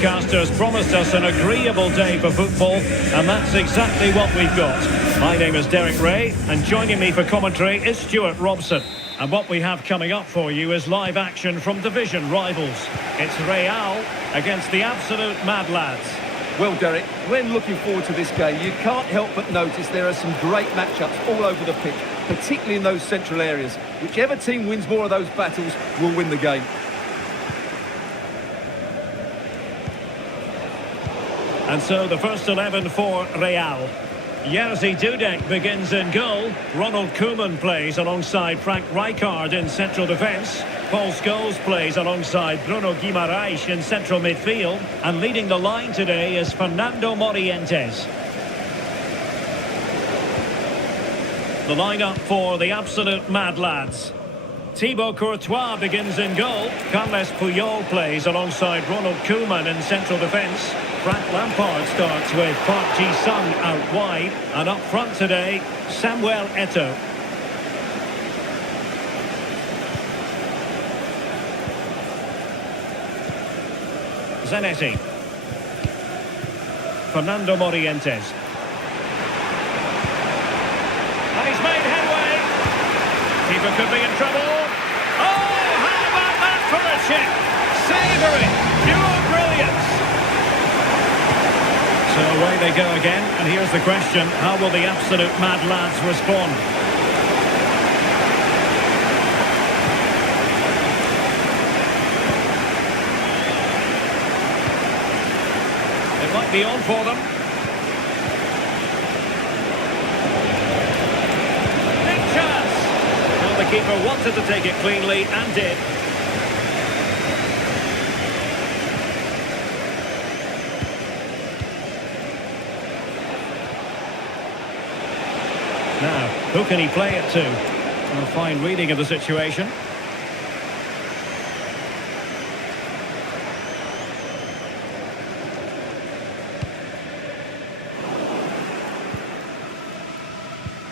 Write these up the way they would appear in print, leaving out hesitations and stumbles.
broadcasters promised us an agreeable day for football, and that's exactly what we've got. My name is Derek Ray, and joining me for commentary is Stuart Robson. And what we have coming up for you is live action from division rivals. It's Real against the absolute mad lads. Well, Derek, when looking forward to this game, you can't help but notice there are some great matchups all over the pitch, particularly in those central areas. Whichever team wins more of those battles will win the game. And so the first 11 for Real. Jerzy Dudek begins in goal. Ronald Koeman plays alongside Frank Rijkaard in central defence. Paul Scholes plays alongside Bruno Guimaraes in central midfield. And leading the line today is Fernando Morientes. The lineup for the absolute mad lads. Thibaut Courtois begins in goal. Carles Puyol plays alongside Ronald Koeman in central defence. Frank Lampard starts with Park Ji-sung out wide. And up front today, Samuel Eto'o. Zanetti. Fernando Morientes. And he's made headway. Keeper could be in trouble. Oh, how about that for a chip? Savouring, pure brilliance. So away they go again, and here's the question: how will the absolute mad lads respond? It might be on for them. Big chance! Well, the keeper wanted to take it cleanly and did. Now, who can he play it to? A fine reading of the situation.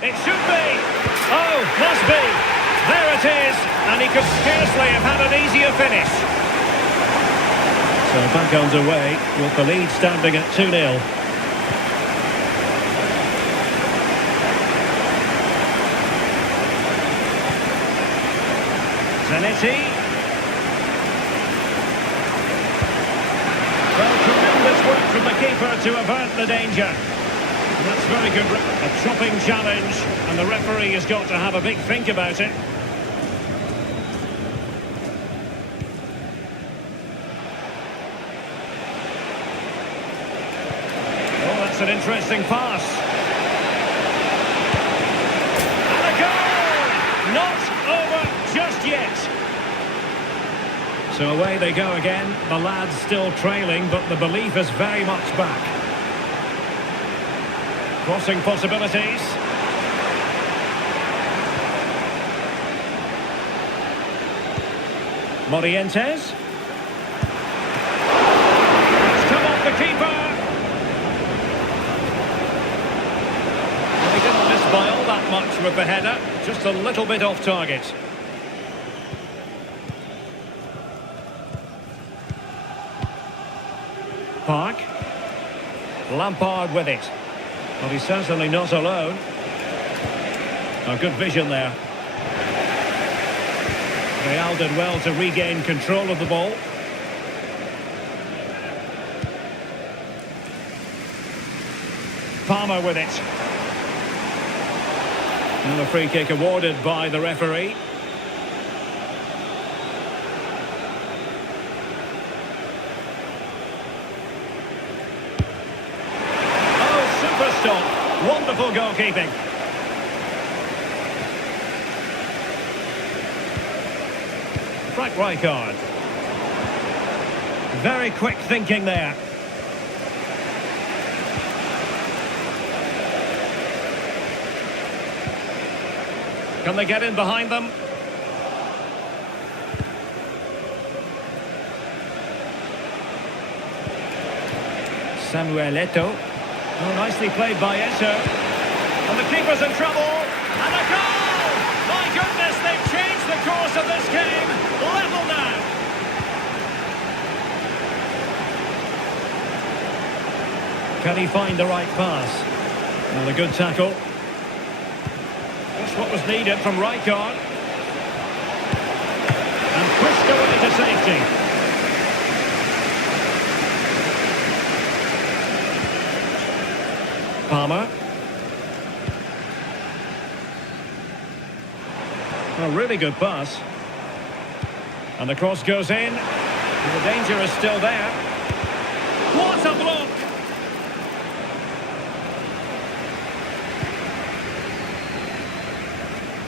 It should be! Oh, must be! There it is! And he could scarcely have had an easier finish. So back underway with the lead standing at 2-0. Zanetti. Well, tremendous work from the keeper to avert the danger. That's very good. A chopping challenge, and the referee has got to have a big think about it. Oh, that's an interesting pass. And a goal! Not over just yet. So away they go again. The lads still trailing, but the belief is very much back. Crossing possibilities. Morientes. It's come off the keeper. Well, he didn't miss by all that much with the header. Just a little bit off target. Park. Lampard with it. Well, he's certainly not alone. A good vision there. Real did well to regain control of the ball. Palmer with it. And a free kick awarded by the referee. Stop. Wonderful goalkeeping. Frank Rijkaard. Very quick thinking there. Can they get in behind them? Samuel Eto'o. Oh, nicely played by Eto'o. And the keeper's in trouble. And a goal! My goodness, they've changed the course of this game. Level now. Can he find the right pass? And a good tackle. That's what was needed from Rijkaard. And pushed away to safety. Palmer. A really good pass. And the cross goes in. The danger is still there. What a block!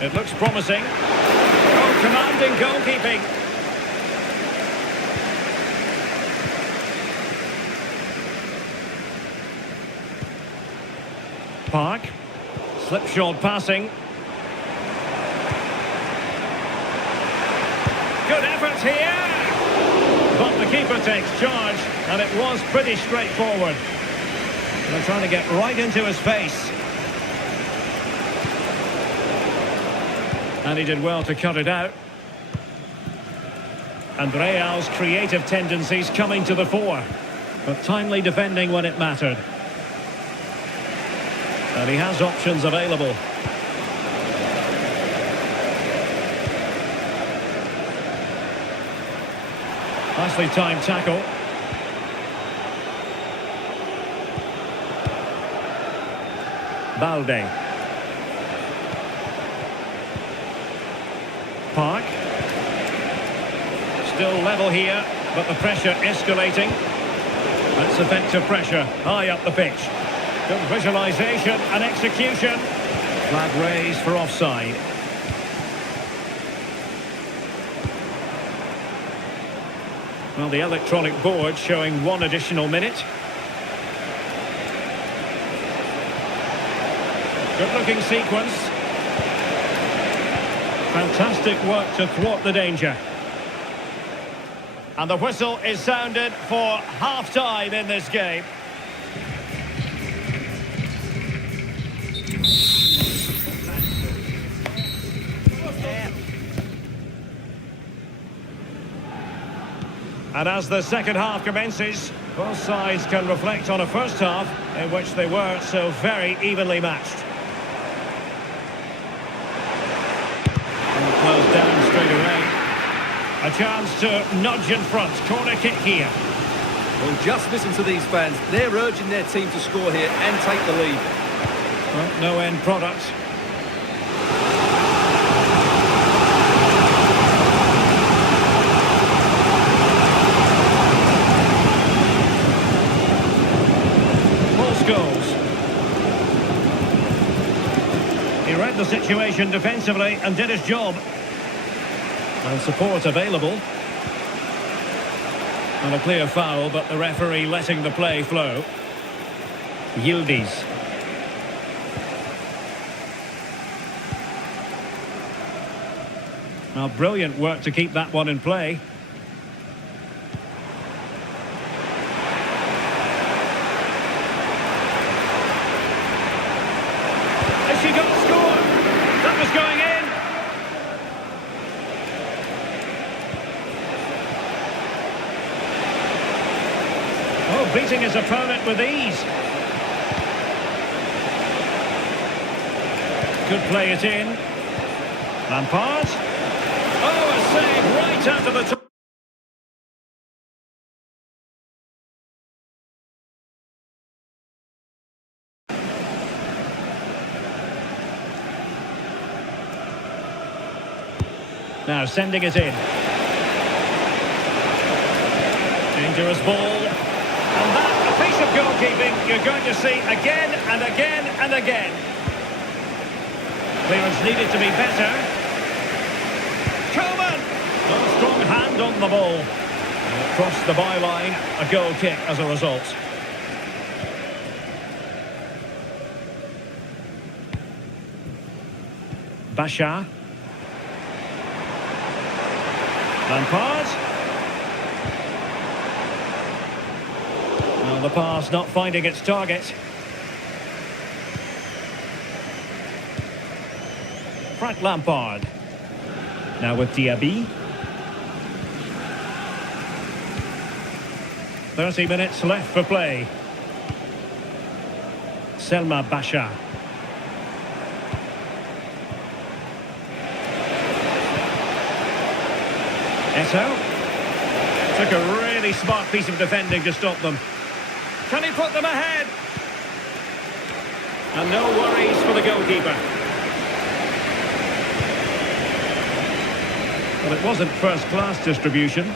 It looks promising. Oh, commanding goalkeeping. Park. Slipshod passing. Good effort here. But the keeper takes charge, and it was pretty straightforward. They're trying to get right into his face. And he did well to cut it out. And Real's creative tendencies coming to the fore. But timely defending when it mattered. And he has options available. Nicely timed tackle. Balde. Park. Still level here, but the pressure escalating. That's effective pressure, high up the pitch. Good visualisation and execution. Flag raised for offside. Well, the electronic board showing 1 additional minute. Good-looking sequence. Fantastic work to thwart the danger. And the whistle is sounded for half-time in this game. And as the second half commences, both sides can reflect on a first half in which they were so very evenly matched. And closed down straight away. A chance to nudge in front. Corner kick here. Well, just listen to these fans. They're urging their team to score here and take the lead. Well, no end product. Goals. He read the situation defensively and did his job. And support available. And a clear foul, but the referee letting the play flow. Yildiz. Now, brilliant work to keep that one in play. She got a score. That was going in. Oh, beating his opponent with ease. Could play it in. Lampard. Oh, a save right out of the top. Now sending it in. Dangerous ball. And that, a piece of goalkeeping you're going to see again and again and again. Clearance needed to be better. Coman! A strong hand on the ball. And across the byline, a goal kick as a result. Bashar. Lampard. Well, the pass not finding its target. Frank Lampard. Now with Diaby. 30 minutes left for play. Selma Basha. Eto. Took a really smart piece of defending to stop them. Can he put them ahead? And no worries for the goalkeeper. Well, it wasn't first-class distribution.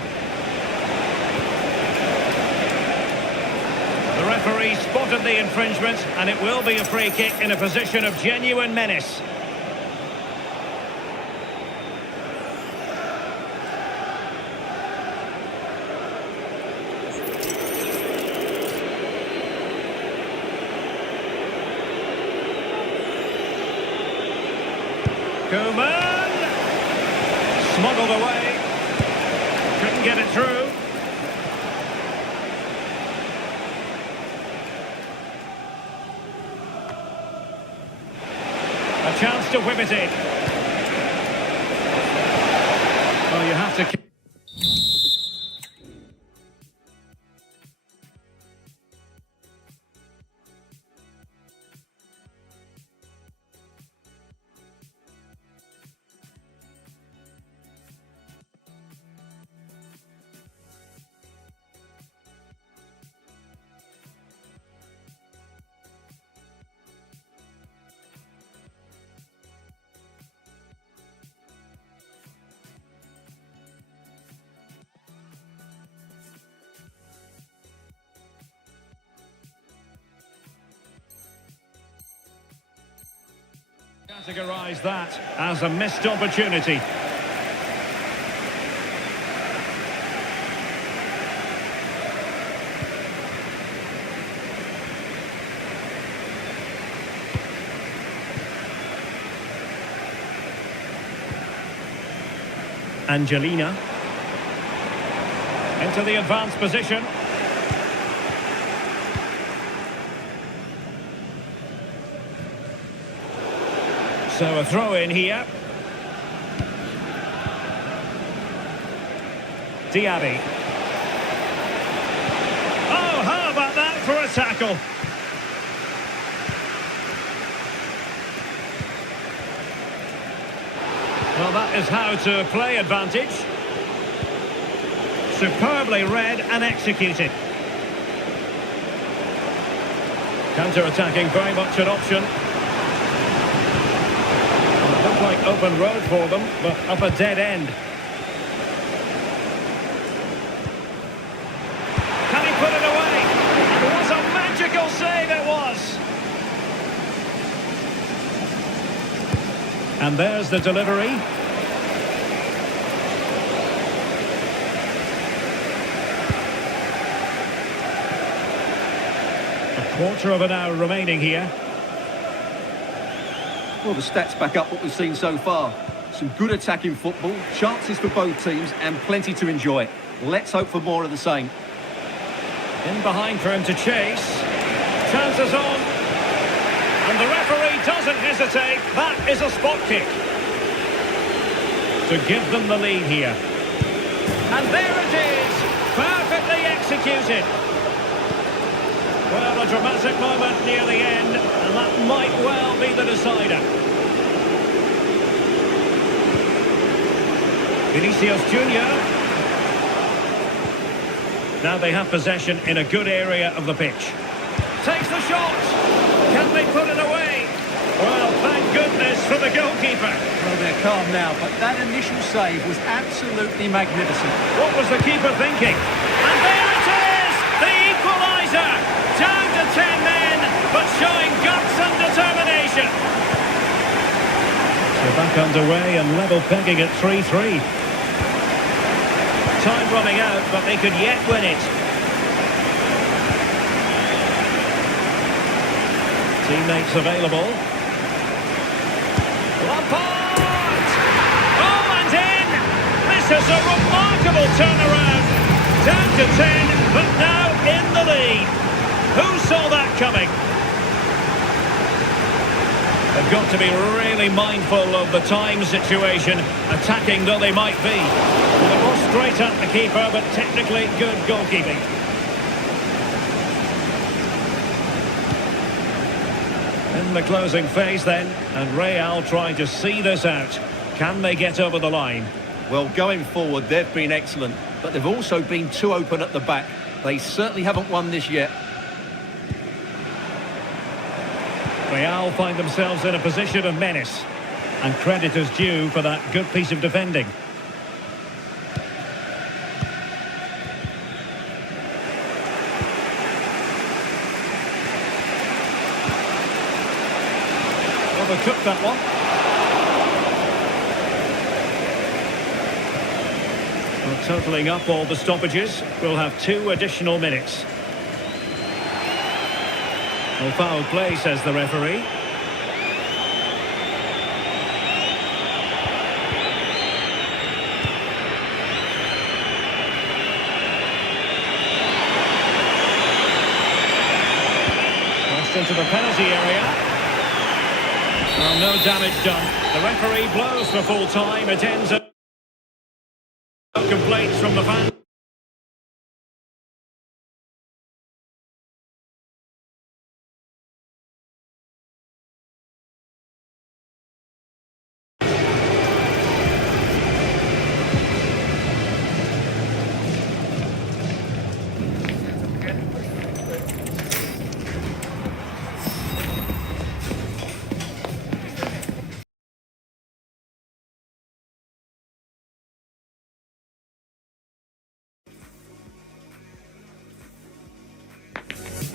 The referee spotted the infringement, and it will be a free kick in a position of genuine menace. Koeman! Smuggled away. Couldn't get it through. A chance to whip it in. Well, you have to... Categorise that as a missed opportunity. Angelina into the advanced position. So a throw in here. Diaby. Oh, how about that for a tackle? Well, that is how to play advantage. Superbly read and executed. Counter-attacking, very much an option. Looked like open road for them, but up a dead end. Can he put it away? It was a magical save, it was. And there's the delivery. A quarter of an hour remaining here. Well, the stats back up what we've seen so far. Some good attacking football, chances for both teams, and plenty to enjoy. Let's hope for more of the same. In behind for him to chase. Chances on. And the referee doesn't hesitate. That is a spot kick. To give them the lead here. And there it is. Perfectly executed. Well, a dramatic moment near the end, and that might well be the decider. Vinicius Junior. Now they have possession in a good area of the pitch. Takes the shot. Can they put it away? Well, thank goodness for the goalkeeper. Well, they're calm now, but that initial save was absolutely magnificent. What was the keeper thinking? And there it is! The equaliser! Down to 10 men, but showing guts and determination. So back underway and level pegging at 3-3. Time running out, but they could yet win it. Teammates available. Lampard! Oh, and in! This is a remarkable turnaround. Down to 10, but now in the lead. Who saw that coming? They've got to be really mindful of the time situation, attacking though they might be. Well, they were straight at the keeper, but technically good goalkeeping. In the closing phase then, and Real trying to see this out. Can they get over the line? Well, going forward, they've been excellent, but they've also been too open at the back. They certainly haven't won this yet. Real find themselves in a position of menace. And credit is due for that good piece of defending. Overcooked that one. Well, totalling up all the stoppages, we'll have 2 additional minutes. Well, foul play, says the referee. Crossed into the penalty area. Well, no damage done. The referee blows for full time. It ends up complaints from the fans.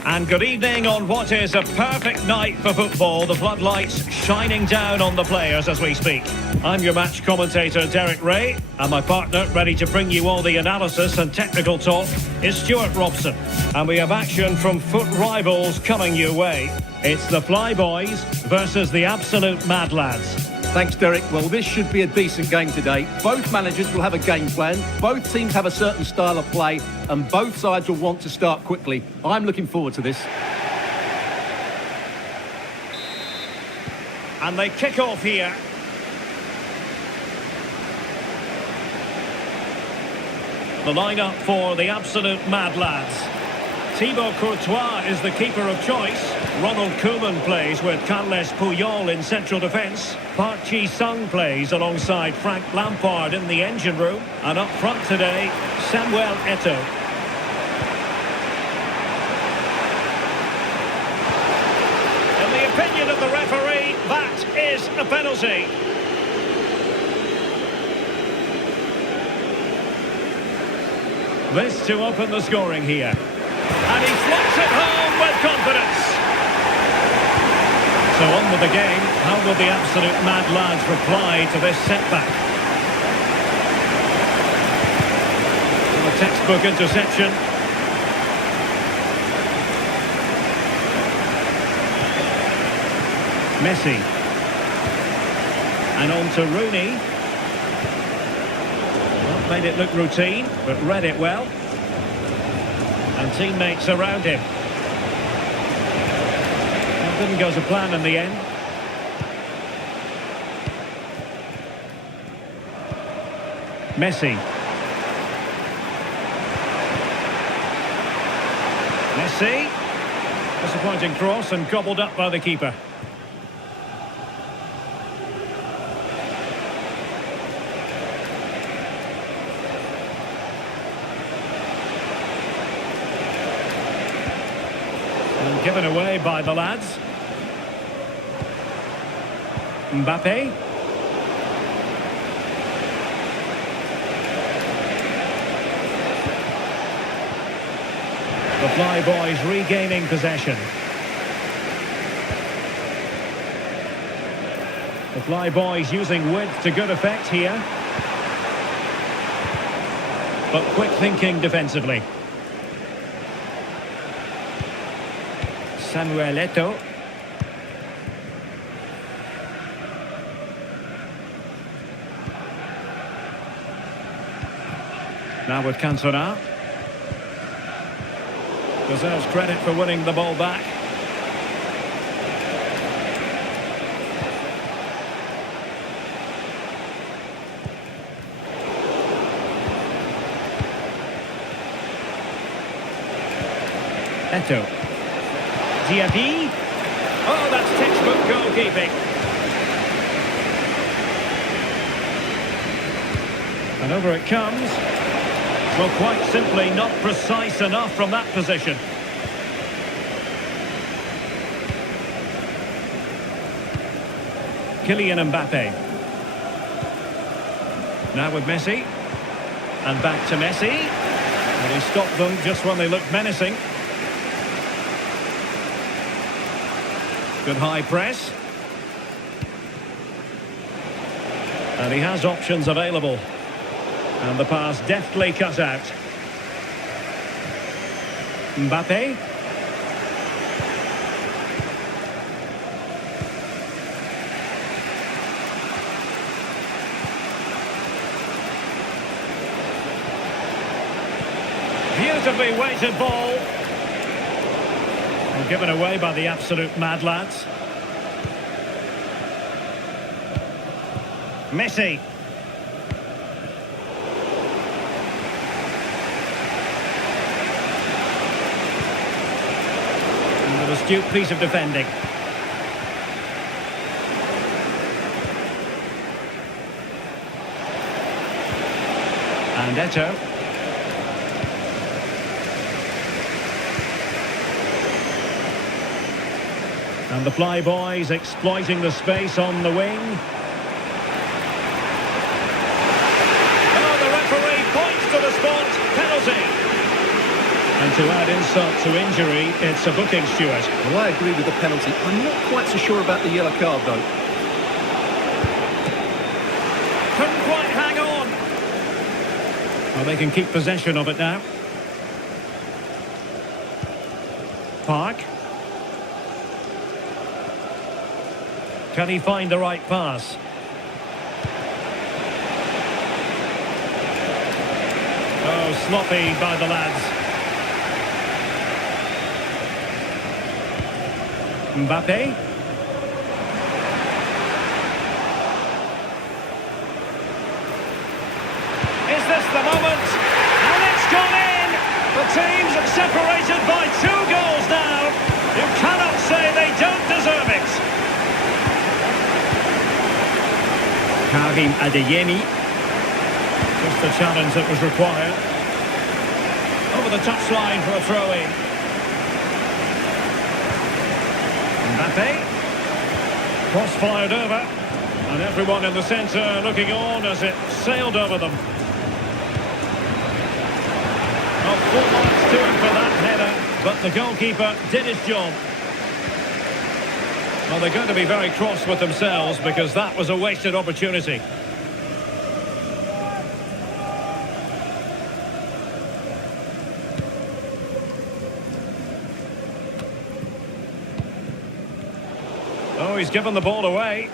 And good evening on what is a perfect night for football. The floodlights shining down on the players as we speak. I'm your match commentator, Derek Ray, and my partner, ready to bring you all the analysis and technical talk, is Stuart Robson. And we have action from foot rivals coming your way. It's the Flyboys versus the absolute mad lads. Thanks, Derek. Well, this should be a decent game today. Both managers will have a game plan. Both teams have a certain style of play, and both sides will want to start quickly. I'm looking forward to this. And they kick off here. The lineup for the absolute mad lads. Thibaut Courtois is the keeper of choice. Ronald Koeman plays with Carles Puyol in central defence. Park Ji-sung plays alongside Frank Lampard in the engine room. And up front today, Samuel Eto'o. In the opinion of the referee, that is a penalty. This to open the scoring here. And he slots it home with confidence. So on with the game. How will the absolute mad lads reply to this setback? A textbook interception. Messi. And on to Rooney. Well, made it look routine, but read it well. And teammates around him. That didn't go to plan in the end. Messi. Messi. Disappointing cross and gobbled up by the keeper. Given away by the lads. Mbappe. The Flyboys regaining possession. The Flyboys using width to good effect here. But quick thinking defensively. Samuel Eto'o. Now with Cantona. Deserves credit for winning the ball back. Eto'o. Diaby. Oh, that's textbook goalkeeping. And over it comes. Well, quite simply not precise enough from that position. Kylian Mbappe. Now with Messi. And back to Messi. And he stopped them just when they looked menacing. Good high press. And he has options available. And the pass deftly cut out. Mbappe. Beautifully weighted ball. And given away by the absolute mad lads. Messi. An astute piece of defending. And Eto. And the flyboys exploiting the space on the wing. Oh, the referee points to the spot. Penalty. And to add insult to injury, it's a booking, Stuart. Well, I agree with the penalty. I'm not quite so sure about the yellow card, though. Couldn't quite hang on. Well, they can keep possession of it now. Park. Can he find the right pass? Oh, sloppy by the lads. Mbappe. Is this the moment? And it's gone in! The team's separated by 2 goals now. You cannot say they don't deserve it. Karim Adeyemi. Just the challenge that was required. Over the touchline for a throw-in. Mbappe. Cross fired over. And everyone in the centre looking on as it sailed over them. Oh, 4 marks to him for that header. But the goalkeeper did his job. Well, they're going to be very cross with themselves because that was a wasted opportunity. Oh, he's given the ball away.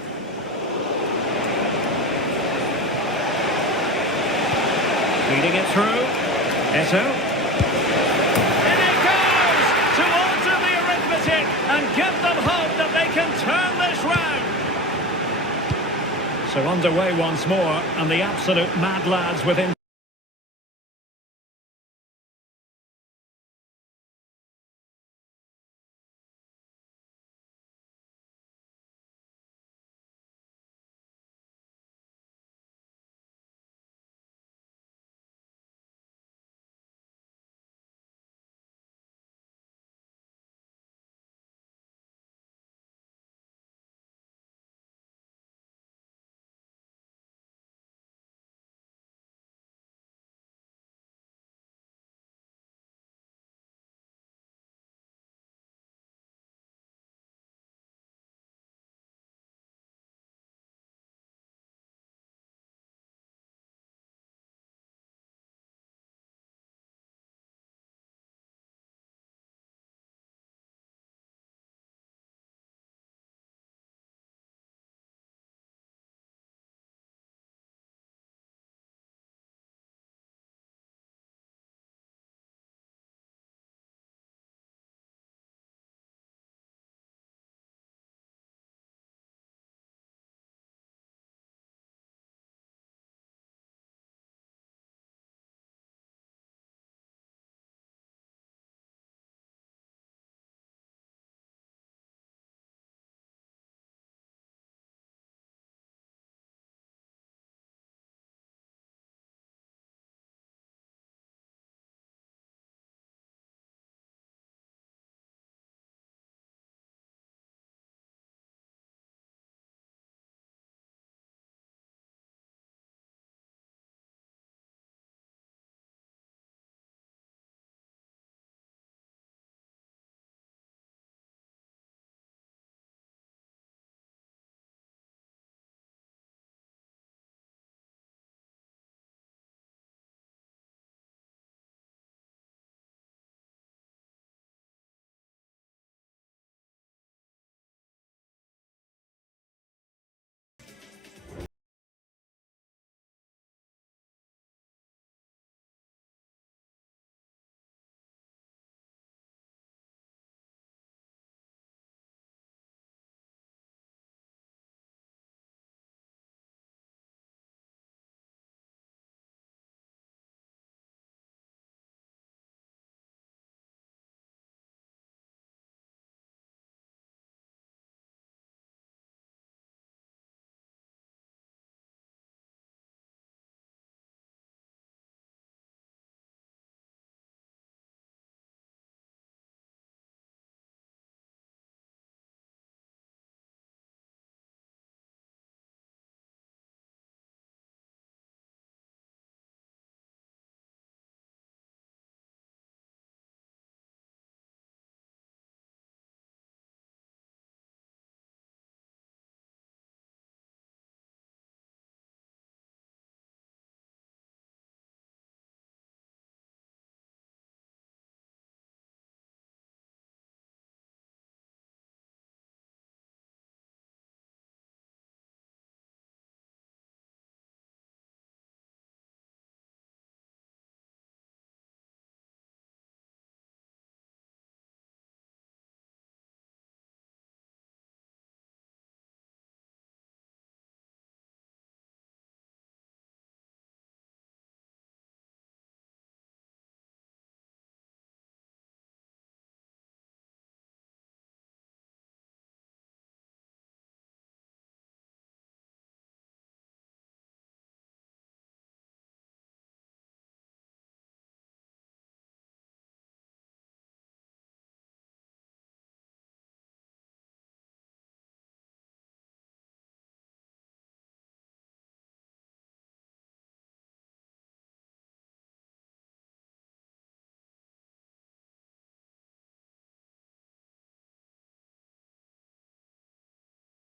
Feeding it through. Eto. In it goes! To alter the arithmetic and give them hope that they can turn this round. So underway once more, and the absolute mad lads within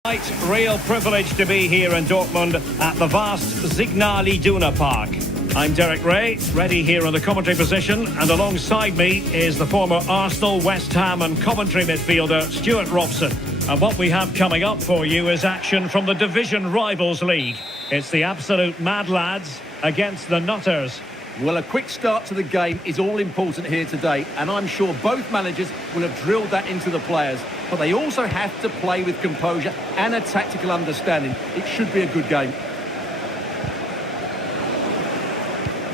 Right, real privilege to be here in Dortmund at the vast Signal Iduna Park. I'm Derek Ray, ready here in the commentary position, and alongside me is the former Arsenal, West Ham and Coventry midfielder Stuart Robson. And what we have coming up for you is action from the Division Rivals League. It's the absolute mad lads against the Nutters. Well, a quick start to the game is all important here today, and I'm sure both managers will have drilled that into the players. But they also have to play with composure and a tactical understanding. It should be a good game.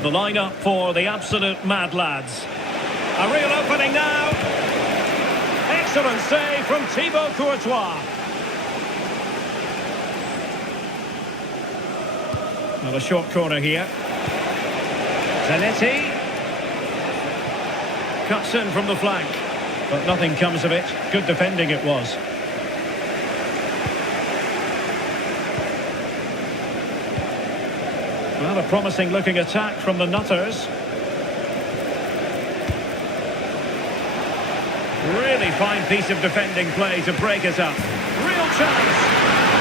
The lineup for the absolute mad lads. A real opening now. Excellent save from Thibaut Courtois. Well, a short corner here. Zanetti cuts in from the flank, but nothing comes of it. Good defending it was. Well, a promising looking attack from the Nutters. Really fine piece of defending play to break it up. Real chance.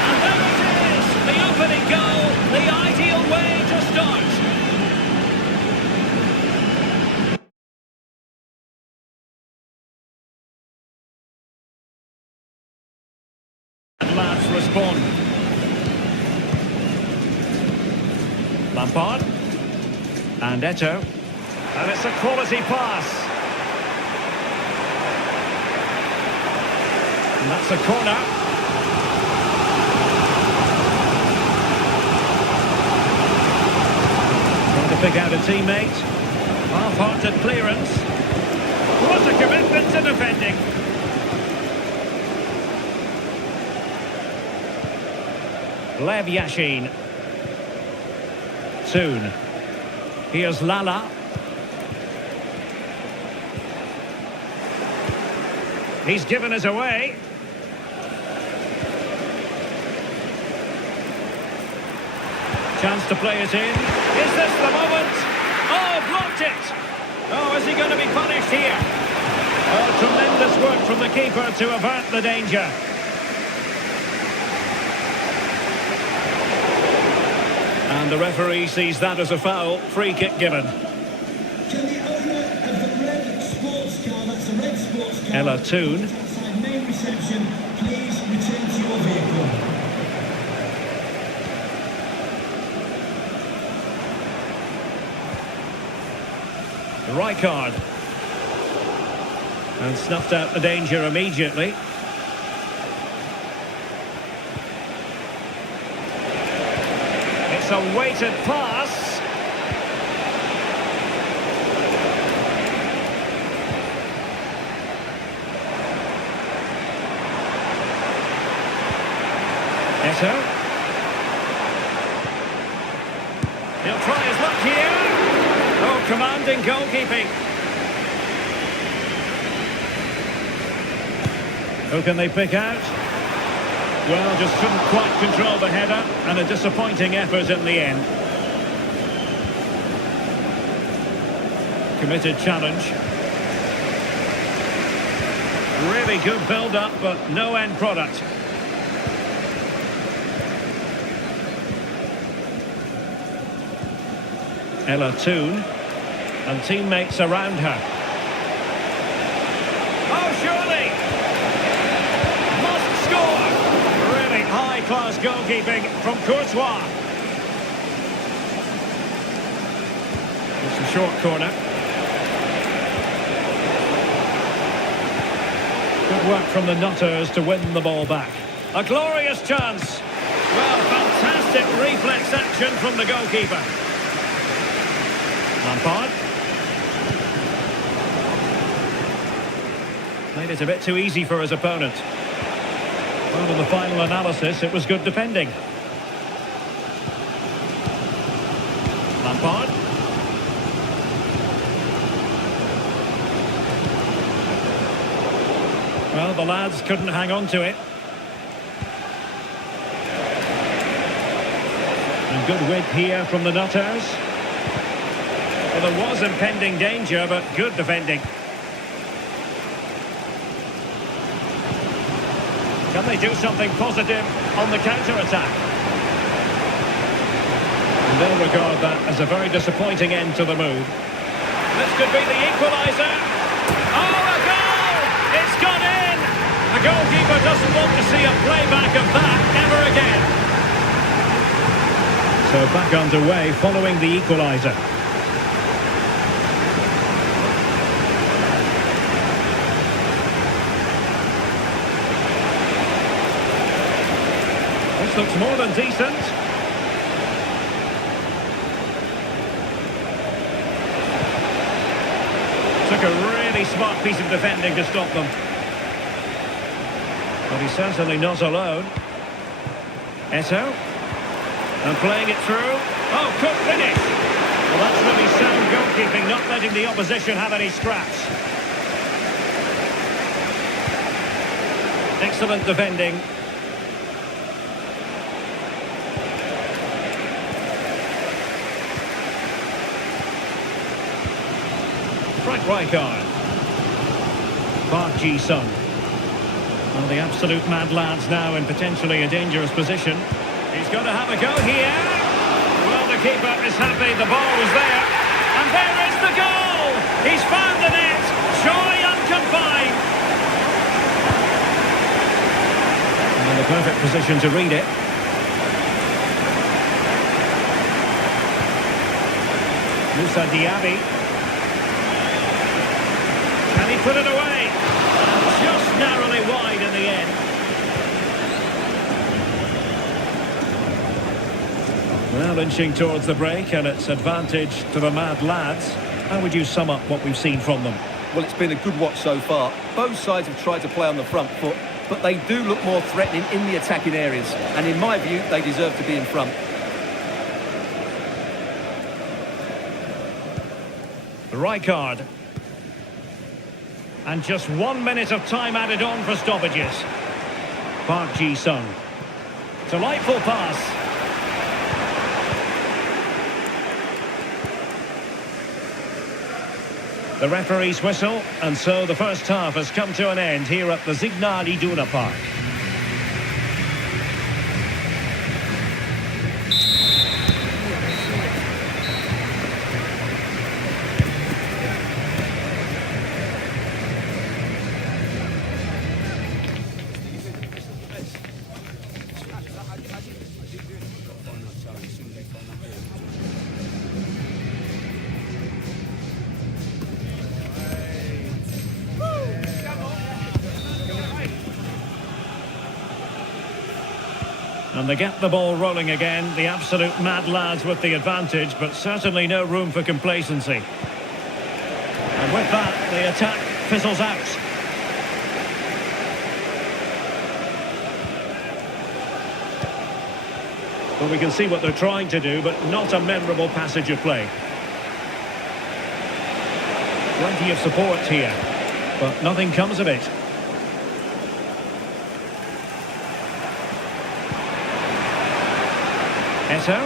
And there it is. The opening goal. The ideal way to start. Lads respond. Lampard. And Eto'o. And it's a quality pass. And that's a corner. Trying to pick out a teammate. Half-hearted clearance. What a commitment to defending. Lev Yashin. Soon. Here's Lala. He's given us away. Chance to play it in. Is this the moment? Oh, blocked it. Oh, is he going to be punished here? Oh, tremendous work from the keeper to avert the danger. And the referee sees that as a foul. Free kick given. Can the owner of the red sports car, that's the red sports car, Ella Toon. outside main reception, please return to your vehicle. Rijkaard. And snuffed out the danger immediately. It's a weighted pass. Eto'o. He'll try his luck here. Oh, commanding goalkeeping. Who can they pick out? Well, just couldn't quite control the header, and a disappointing effort in the end. Committed challenge. Really good build-up, but no end product. Ella Toon, and teammates around her. Oh, surely! Must score! Really high-class goalkeeping from Courtois. It's a short corner. Good work from the Nutters to win the ball back. A glorious chance. Well, fantastic reflex action from the goalkeeper. Lampard. Made it a bit too easy for his opponent. Well, in the final analysis, it was good defending. Lampard. Well, the lads couldn't hang on to it. And good width here from the Nutters. Well, there was impending danger, but good defending. Can they do something positive on the counter-attack? And they'll regard that as a very disappointing end to the move. This could be the equaliser. Oh, a goal! It's gone in! The goalkeeper doesn't want to see a playback of that ever again. So back underway following the equaliser. This looks more than decent. Took a really smart piece of defending to stop them. But he's certainly not alone. Eto'o. And playing it through. Oh, could finish. Well, that's really sound goalkeeping, not letting the opposition have any scraps. Excellent defending. Frank Rijkaard. Park Ji-sung. Well, the absolute mad lads now in potentially a dangerous position. He's going to have a go here. Well, the keeper is happy the ball was there. And there is the goal! He's found the net. Joy unconfined. And the perfect position to read it. Moussa Diaby. Can he put it away? Just narrowly wide in the end. Well, inching towards the break, and it's advantage to the mad lads. How would you sum up what we've seen from them? Well, it's been a good watch so far. Both sides have tried to play on the front foot, but they do look more threatening in the attacking areas. And in my view, they deserve to be in front. Rijkaard. And just 1 minute of time added on for stoppages. Park Ji-sung. Delightful pass. The referee's whistle, and so the first half has come to an end here at the Signal Iduna Park. And they get the ball rolling again. The absolute mad lads with the advantage, but certainly no room for complacency. And with that, the attack fizzles out. Well, we can see what they're trying to do, but not a memorable passage of play. Plenty of support here, but nothing comes of it. Eto'o.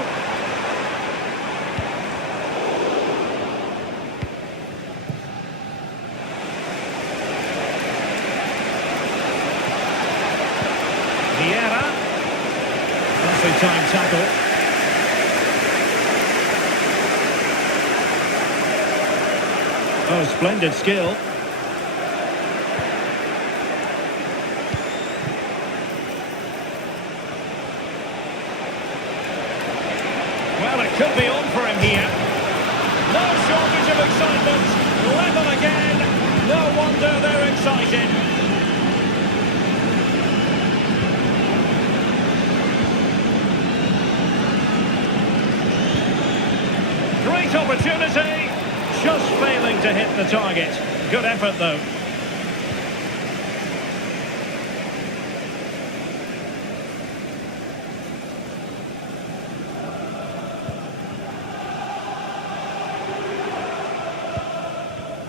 Vieira. Nicely timed tackle. Oh, splendid skill. Well, it could be on for him here. No shortage of excitement. Level again. No wonder they're excited. Great opportunity. Just failing to hit the target. Good effort, though.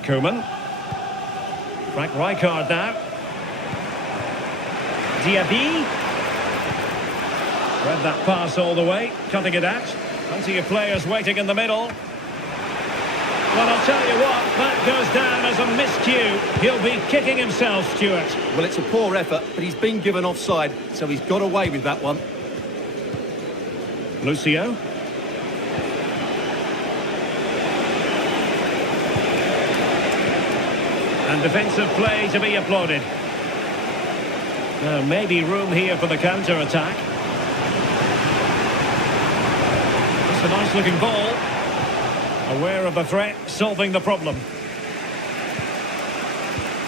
Koeman. Frank Rijkaard now. Diaby. Read that pass all the way, cutting it out. Plenty of players waiting in the middle. Well, I'll tell you what, that goes down as a miscue. He'll be kicking himself, Stuart. Well, it's a poor effort, but he's been given offside, so he's got away with that one. Lucio. And defensive play to be applauded. Now, maybe room here for the counter-attack. It's a nice-looking ball. Aware of the threat, solving the problem.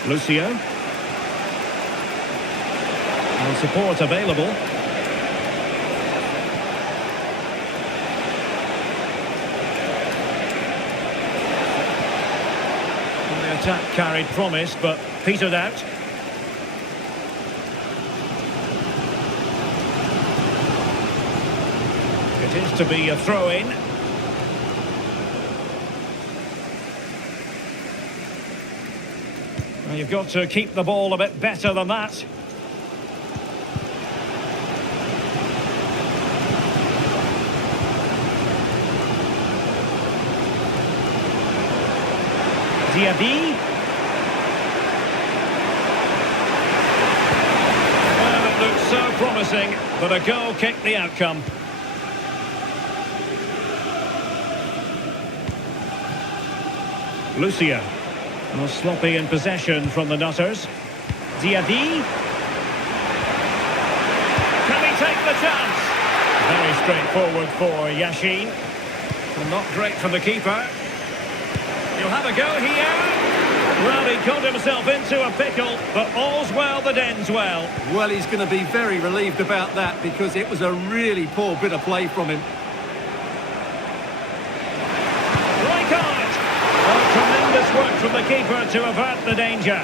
Lucio. And support available. And the attack carried promise, but petered out. It is to be a throw-in. Well, you've got to keep the ball a bit better than that. Diaby. Well, it looked so promising, but a goal kicked the outcome. Lucio. Well, sloppy in possession from the Nassrs. Diaby. Can he take the chance? Very straightforward for Yashin. Well, not great from the keeper. He'll have a go here. Well, he got himself into a pickle, but all's well that ends well. Well, he's going to be very relieved about that because it was a really poor bit of play from him. Tremendous work from the keeper to avert the danger.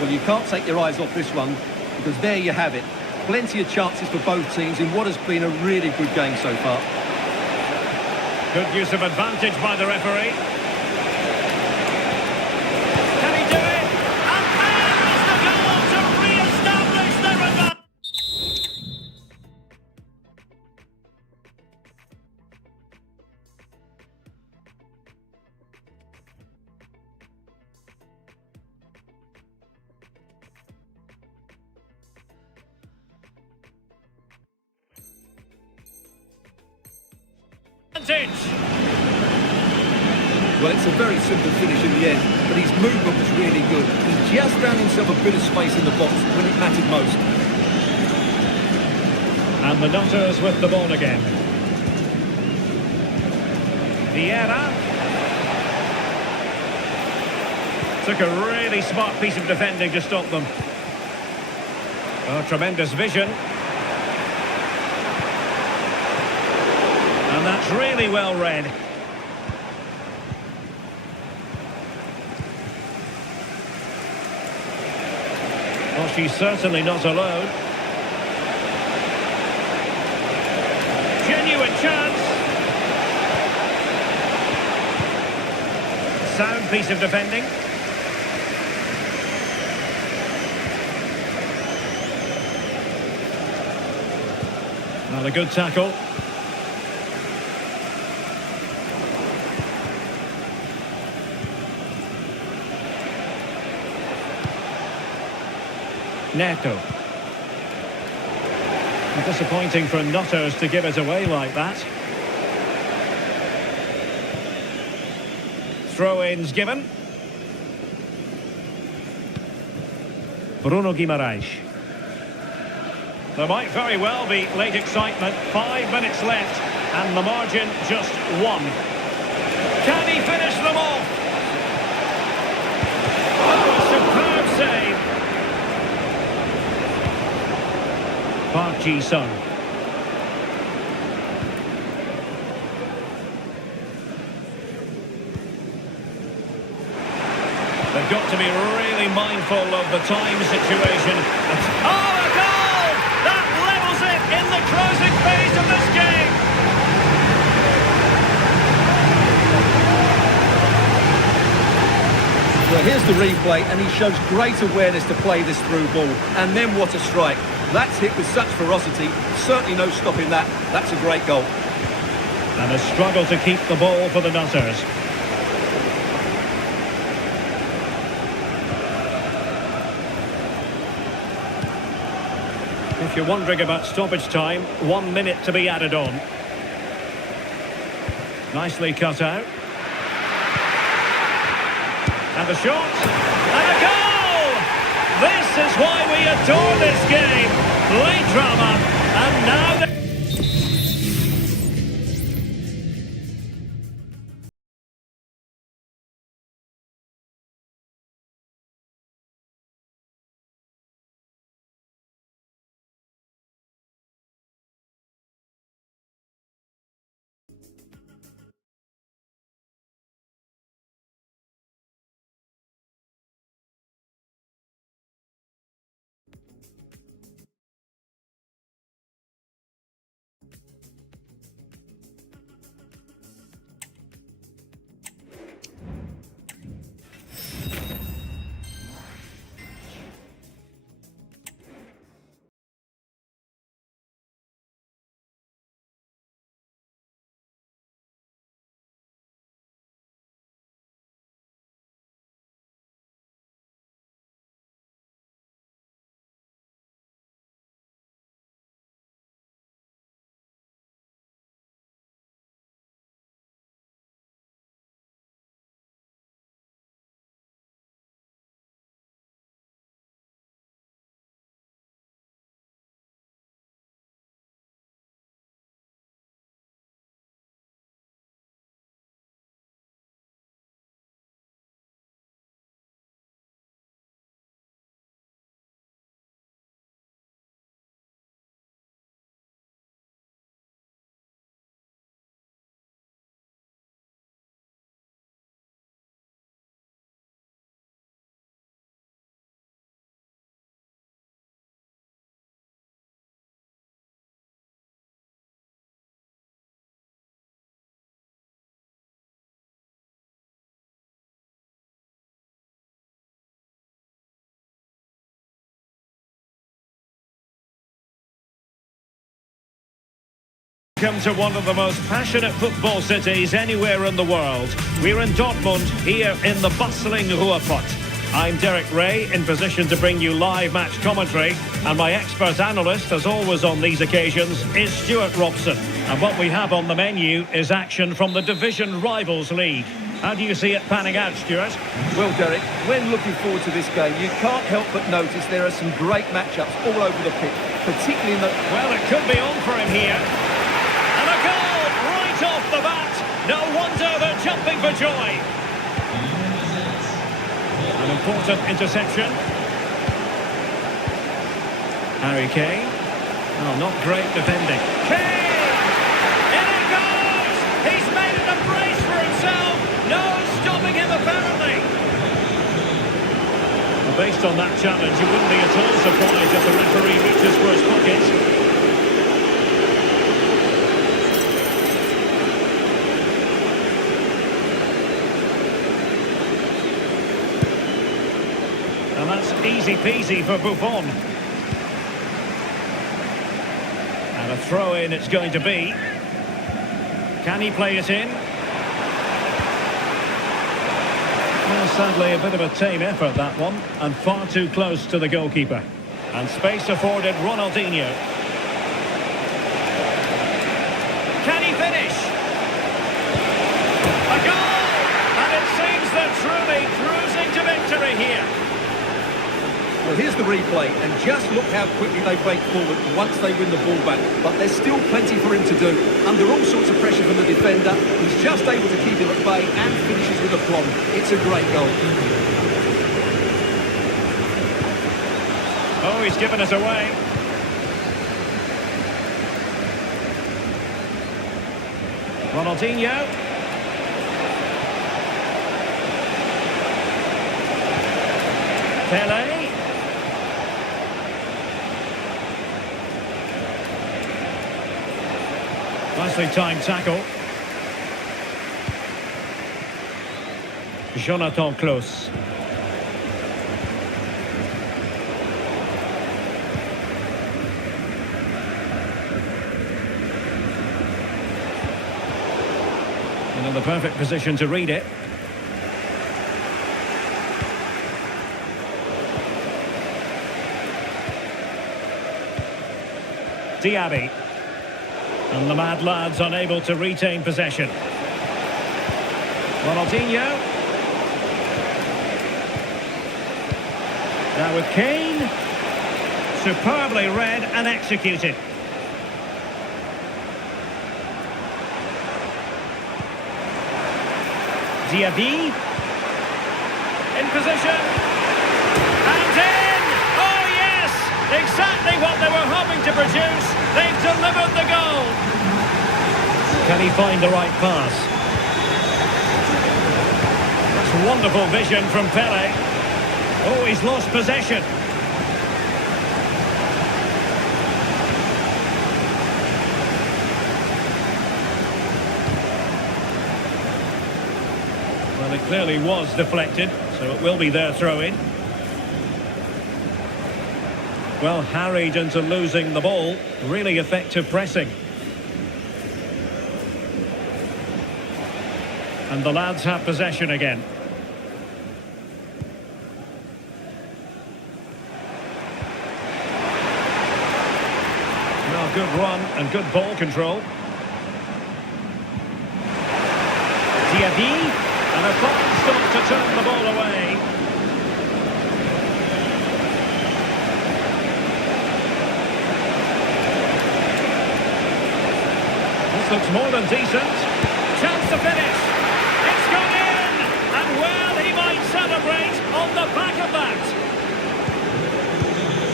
Well, you can't take your eyes off this one because there you have it. Plenty of chances for both teams in what has been a really good game so far. Good use of advantage by the referee. Can he do it? And there's the goal to re-establish their advantage. Well, it's a very simple finish in the end, but his movement was really good. He just found himself a bit of space in the box when it mattered most. And the Nassrs with the ball again. Vieira. Took a really smart piece of defending to stop them. Oh, tremendous vision. And that's really well read. Well, she's certainly not alone. Genuine chance. Sound piece of defending. Well, a good tackle. Neto. Disappointing for Nassr to give it away like that. Throw-ins given. Bruno Guimaraes. There might very well be late excitement. 5 minutes left and the margin just 1. Can he finish them off? Oh, a superb save. Park Ji-sung. They've got to be really mindful of the time situation. Oh, a goal! That levels it in the closing phase of this game. Well, here's the replay, and he shows great awareness to play this through ball. And then what a strike. That's hit with such ferocity. Certainly no stopping that. That's a great goal. And a struggle to keep the ball for the Nassrs. If you're wondering about stoppage time, 1 minute to be added on. Nicely cut out. And the shot. And a goal! This is why we adore this game. Late drama. And now... Welcome to one of the most passionate football cities anywhere in the world. We're in Dortmund, here in the bustling Ruhrpott. I'm Derek Ray, in position to bring you live match commentary, and my expert analyst, as always on these occasions, is Stuart Robson. And what we have on the menu is action from the Division Rivals League. How do you see it panning out, Stuart? Well, Derek, when looking forward to this game, you can't help but notice there are some great matchups all over the pitch, particularly in the... Well, it could be on for him here. And a goal right off the bat. No wonder they're jumping for joy. An important interception. Harry Kane. Oh, not great defending. Kane! In it goes! He's made it a brace for himself. No stopping him, apparently. Well, based on that challenge, you wouldn't be at all surprised if the referee reaches for his pocket. And that's easy peasy for Buffon. And a throw in it's going to be. Can he play it in? Well, sadly, a bit of a tame effort, that one, and far too close to the goalkeeper. And space afforded Ronaldinho. Can he finish? A goal! And it seems they're truly cruising to victory here. Well, here's the replay, and just look how quickly they break forward once they win the ball back. But there's still plenty for him to do. Under all sorts of pressure from the defender, he's just able to keep him at bay and finishes with aplomb. It's a great goal. Oh, he's given us away. Ronaldinho. Pele. Nicely timed tackle. Jonathan Klaus. And in the perfect position to read it. Diaby. And the Mad Lads unable to retain possession. Ronaldinho. Now with Kane. Superbly read and executed. Diaby. In position. And in! Oh yes! Exactly what they were hoping to produce. They've delivered the goal. Can he find the right pass? That's wonderful vision from Pele. Oh, he's lost possession. Well, it clearly was deflected, so it will be their throw-in. Well, harried into losing the ball. Really effective pressing. And the lads have possession again. Well, good run and good ball control. Diaby. And a fine stop to turn the ball away. This looks more than decent. Chance to finish. It's gone in! And well, he might celebrate on the back of that.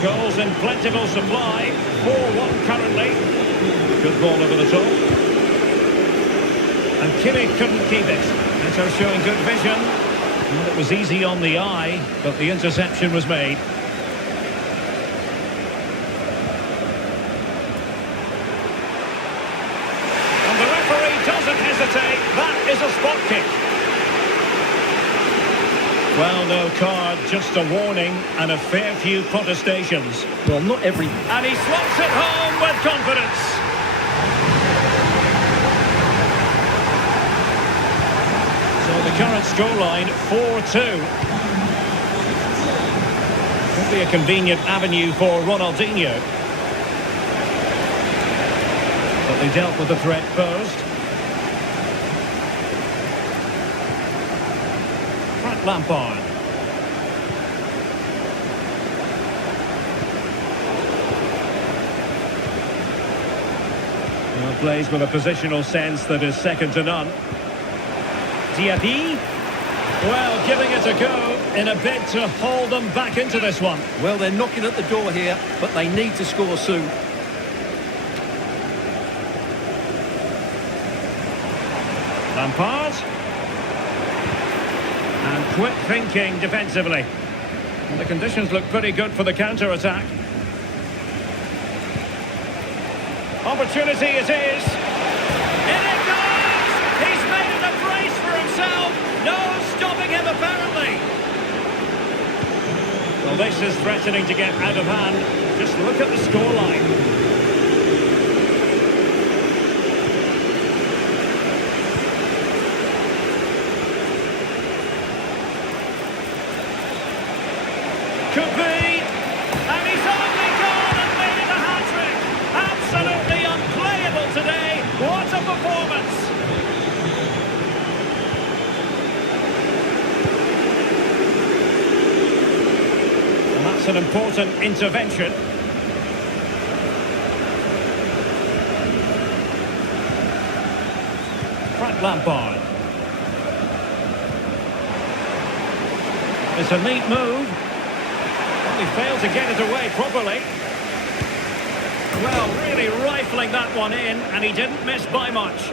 Goals in plentiful supply. 4-1 currently. Good ball over the top. And Kimmich couldn't keep it. Inter showing good vision. Well, it was easy on the eye, but the interception was made. And the referee doesn't hesitate. That is a spot kick. Well, no card, just a warning and a fair few protestations. Well, not every... And he slots it home with confidence. The current scoreline, 4-2. Could be a convenient avenue for Ronaldinho. But they dealt with the threat posed. Frank Lampard. Well, plays with a positional sense that is second to none. Diaby, well, giving it a go in a bid to hold them back into this one. Well, they're knocking at the door here, but they need to score soon. Lampard. And quick thinking defensively. And the conditions look pretty good for the counter-attack. Opportunity it is. In it goes! He's made it a brace for himself. No stopping him, apparently. Well, this is threatening to get out of hand. Just look at the scoreline. Could be, and he's only gone and made it a hat-trick. Absolutely unplayable today. What a performance. And that's an important intervention. Frank Lampard. It's a neat move. He failed to get it away properly. Well, really rifling that one in, and he didn't miss by much.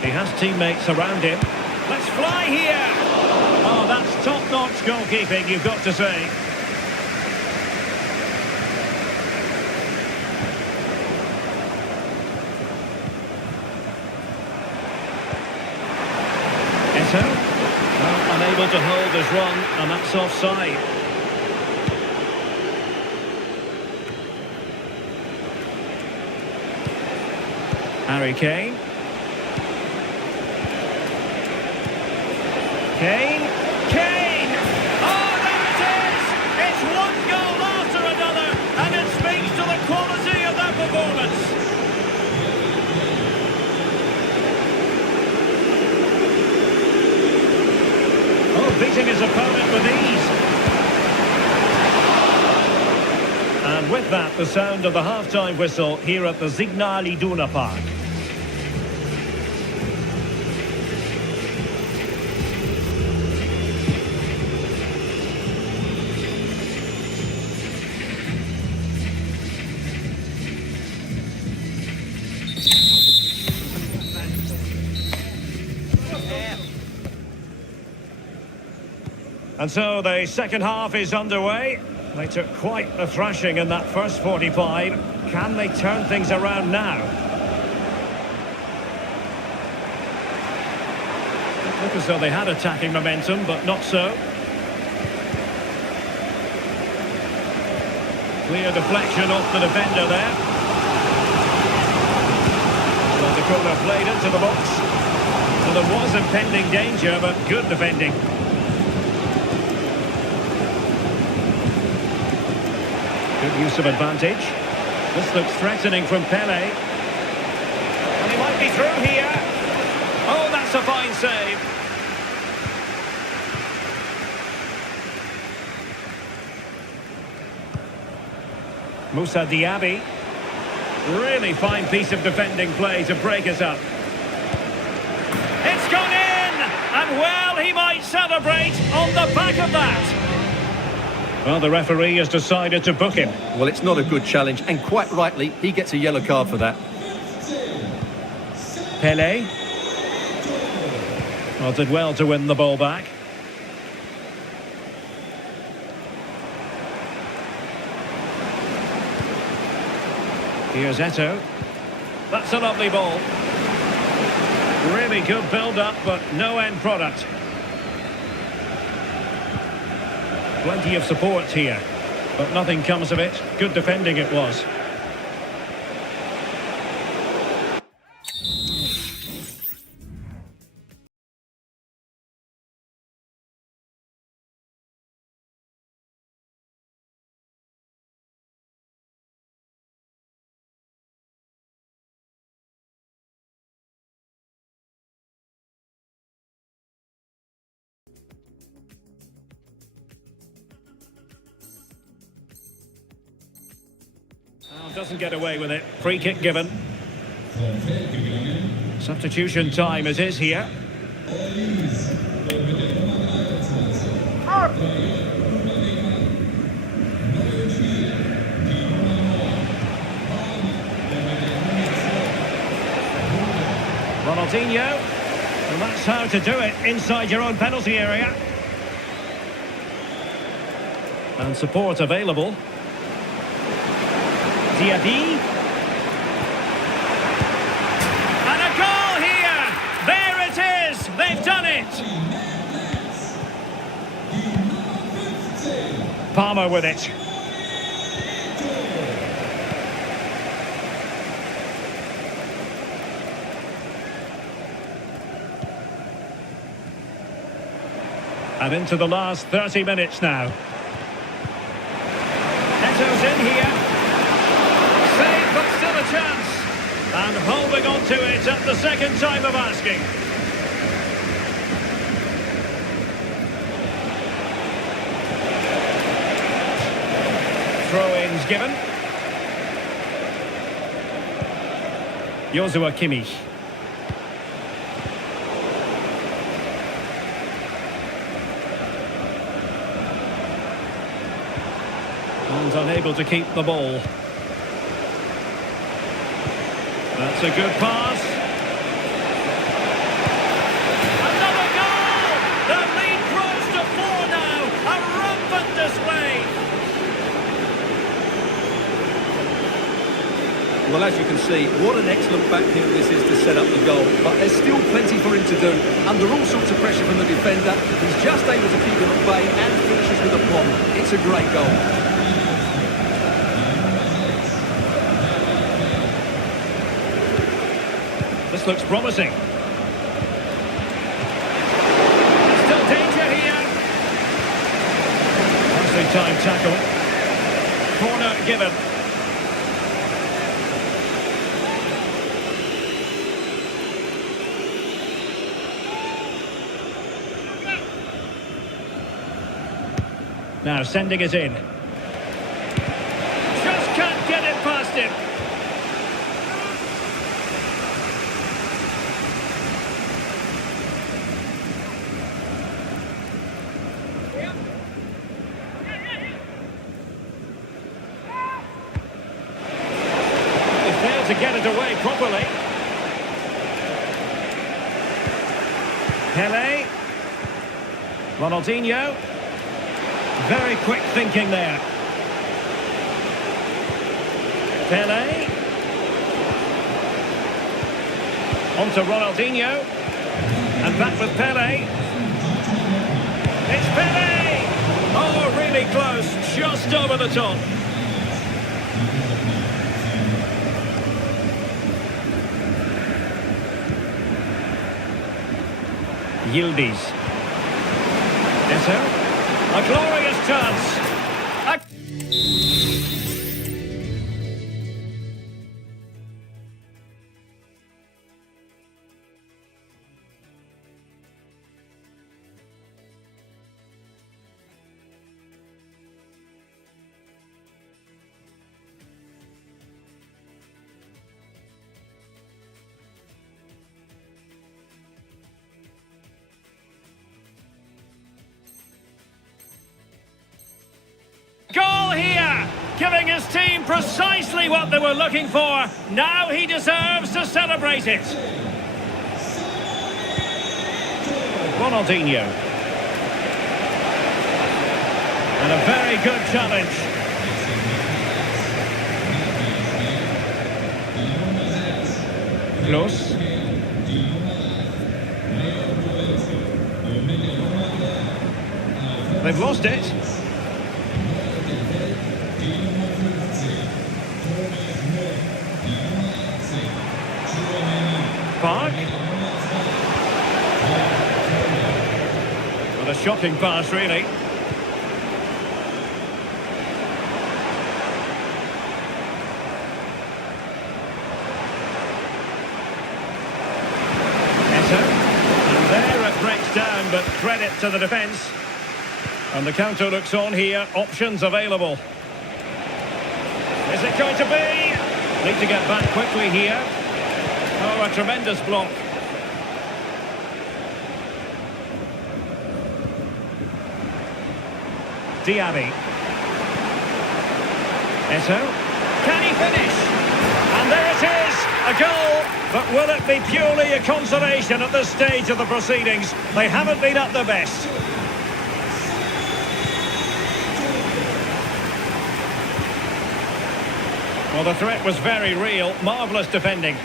He has teammates around him. Let's fly here! Oh, that's top-notch goalkeeping, you've got to say. Well, unable to hold his run, and that's offside. Harry Kane. Kane. beating his opponent with ease. And with that, the sound of the half-time whistle here at the Signal Iduna Park. And so the second half is underway. They took quite a thrashing in that first 45. Can they turn things around now? It looked as though they had attacking momentum, but not so. Clear deflection off the defender there. Well, the corner played into the box. Well, there was impending danger, but good defending. Good use of advantage. This looks threatening from Pele. And he might be through here. Oh, that's a fine save. Moussa Diaby. Really fine piece of defending play to break us up. It's gone in! And well, he might celebrate on the back of that. Well, the referee has decided to book him. Well, it's not a good challenge, and quite rightly, he gets a yellow card for that. Pele. Well, did well to win the ball back. Here's Eto'o. That's a lovely ball. Really good build-up, but no end product. Plenty of support here, but nothing comes of it. Good defending it was. Doesn't get away with it. Free kick given. Substitution time it is here. Ronaldinho. And that's how to do it inside your own penalty area. And support available. Diaby. And a goal here! There it is! They've done it! Palmer with it. And into the last 30 minutes now. Eto's in here. Save, but still a chance. And holding on to it at the second time of asking. Throw-ins given. Joshua Kimmich. And unable to keep the ball. That's a good pass. Another goal! The lead grows to 4 now. A rampant display. Well, as you can see, what an excellent backheel this is to set up the goal. But there's still plenty for him to do. Under all sorts of pressure from the defender, he's just able to keep him at bay and finishes with a bomb. It's a great goal. This looks promising. Still danger here. Nicely timed tackle. Corner given. Now sending it in. Just can't get it past him. He failed to get it away properly. Pele. Ronaldinho. Very quick thinking there. Pele. On to Ronaldinho. And back with Pele. It's Pele! Oh, really close. Just over the top. Yildiz. A glorious chance. Goal here, giving his team precisely what they were looking for. Now he deserves to celebrate it. Ronaldinho. And a very good challenge. Close. They've lost it. Park. What a shocking pass, really. And there it breaks down, but credit to the defence. And the counter looks on here. Options available. Is it going to be? Need to get back quickly here. Oh, a tremendous block. Diaby. Eto. Can he finish? And there it is, a goal. But will it be purely a consolation at this stage of the proceedings? They haven't been at their best. Well, the threat was very real. Marvellous defending.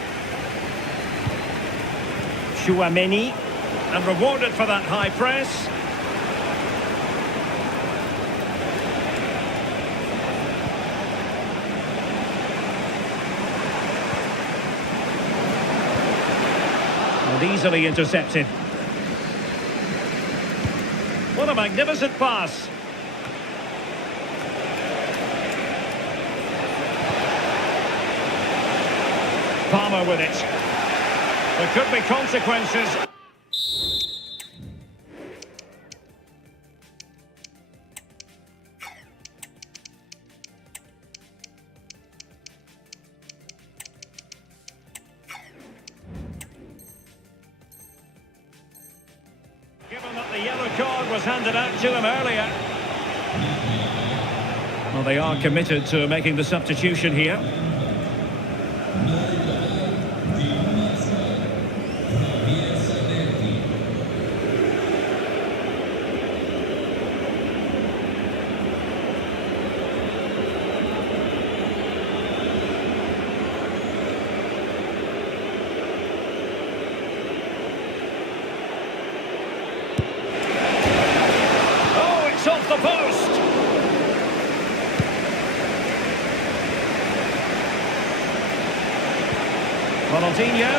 Chouameni, and rewarded for that high press. And easily intercepted. What a magnificent pass. Palmer with it. There could be consequences. Given that the yellow card was handed out to him earlier. Well, they are committed to making the substitution here. Off the post. Ronaldinho.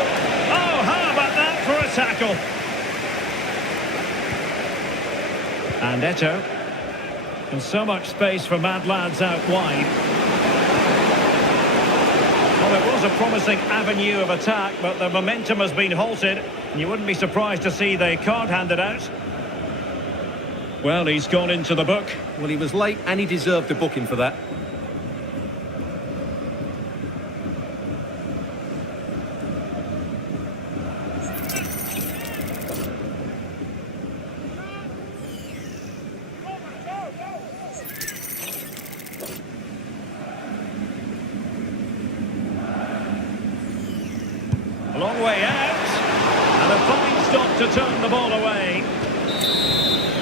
Oh, how about that for a tackle? And Eto. And so much space for mad lads out wide. Well, it was a promising avenue of attack, but the momentum has been halted. You wouldn't be surprised to see the card handed out. Well, he's gone into the book. Well, he was late and he deserved a booking for that. A long way out. And a fine stop to turn the ball away.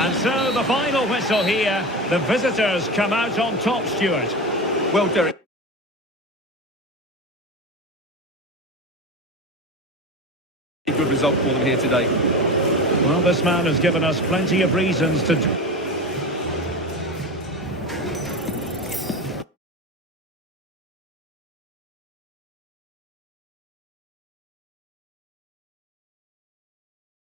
And so the final whistle here. The visitors come out on top, Stuart. Well, Derek. Good result for them here today. Well, this man has given us plenty of reasons to...